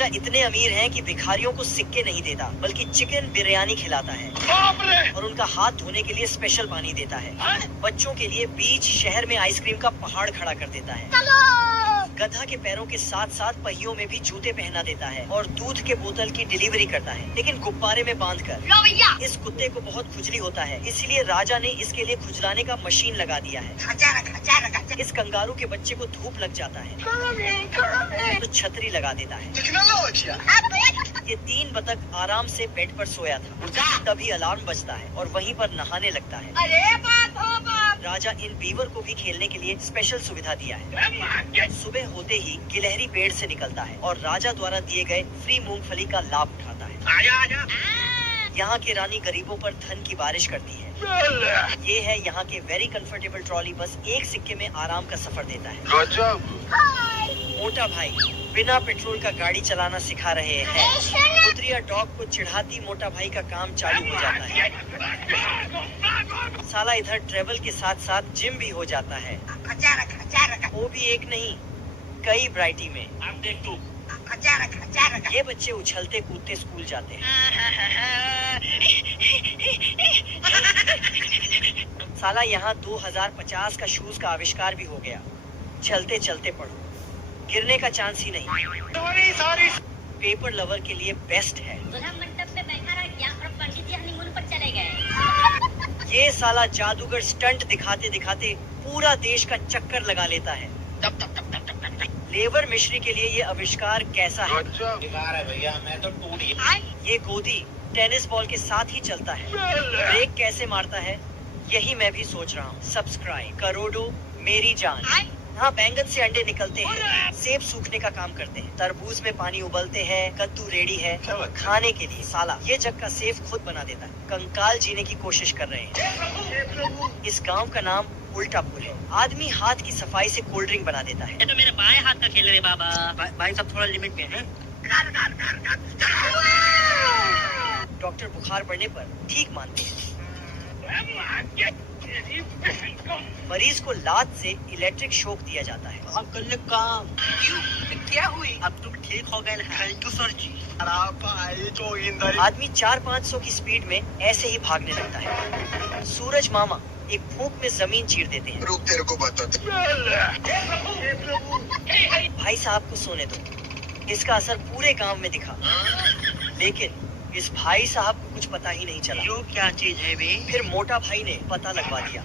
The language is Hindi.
राजा इतने अमीर हैं कि भिखारियों को सिक्के नहीं देता, बल्कि चिकन बिरयानी खिलाता है और उनका हाथ धोने के लिए स्पेशल पानी देता है। बच्चों के लिए बीच शहर में आइसक्रीम का पहाड़ खड़ा कर देता है। गधा के पैरों के साथ साथ पहियों में भी जूते पहना देता है और दूध के बोतल की डिलीवरी करता है, लेकिन गुब्बारे में बांधकर। इस कुत्ते को बहुत खुजली होता है, इसलिए राजा ने इसके लिए खुजलाने का मशीन लगा दिया है। इस कंगारू के बच्चे को धूप लग जाता है तो छतरी लगा देता है। ये 3 बतख आराम से बेड पर सोया था, तभी अलार्म बजता है और वहीं पर नहाने लगता है। राजा इन बीवर को भी खेलने के लिए स्पेशल सुविधा दिया है। सुबह होते ही गिलहरी पेड़ से निकलता है और राजा द्वारा दिए गए फ्री मूंगफली का लाभ उठाता है। यहाँ के रानी गरीबों पर धन की बारिश करती है। ये है यहाँ के वेरी कंफर्टेबल ट्रॉली बस, एक सिक्के में आराम का सफर देता है। मोटा भाई बिना पेट्रोल का गाड़ी चलाना सिखा रहे हैं। उतरिया डॉग को चिढ़ाती मोटा भाई का काम चालू हो जाता है। साला इधर ट्रेवल के साथ साथ जिम भी हो जाता है, वो भी एक नहीं कई वैरायटी में। अब देख तू, ये बच्चे उछलते कूदते स्कूल जाते हैं। साला यहाँ 2050 का शूज का आविष्कार भी हो गया। चलते चलते पढ़ो, गिरने का चांस ही नहीं। सॉरी। पेपर लवर के लिए बेस्ट है। मंडप में बैठा रह गया और पंडित जी हनीमून पर चले गए। ये साला जादूगर स्टंट दिखाते दिखाते पूरा देश का चक्कर लगा लेता है। लेबर मिश्री के लिए ये आविष्कार कैसा है? बेकार है भैया, मैं तो टूट गया। ये गोदी टेनिस बॉल के साथ ही चलता है। ब्रेक कैसे मारता है यही मैं भी सोच रहा हूँ। सब्सक्राइब करोड़ो मेरी जान। हाँ, बैंगन से अंडे निकलते हैं, सेब सूखने का काम करते हैं, तरबूज में पानी उबलते हैं, कद्दू रेडी है खाने के लिए। साला ये जग का सेब खुद बना देता है। कंकाल जीने की कोशिश कर रहे हैं। इस गांव का नाम उल्टापुर है। आदमी हाथ की सफाई से कोल्ड ड्रिंक बना देता है। ये तो मेरे बाएं हाथ का खेल रहे बाबा। भाई सब थोड़ा लिमिट में है। डॉक्टर बुखार पड़ने पर ठीक मानते हैं। मरीज को लात से इलेक्ट्रिक शॉक दिया जाता है। काम क्या हुई? अब तुम ठीक हो गए। थैंक यू सर जी। आदमी 400-500 की स्पीड में ऐसे ही भागने लगता है। सूरज मामा एक फूंक में जमीन चीर देते हैं। रुक, तेरे को बताते। भाई साहब को सोने दो। इसका असर पूरे गांव में दिखा, लेकिन इस भाई साहब को कुछ पता ही नहीं चला। यो क्या चीज है बे? फिर मोटा भाई ने पता लगवा दिया।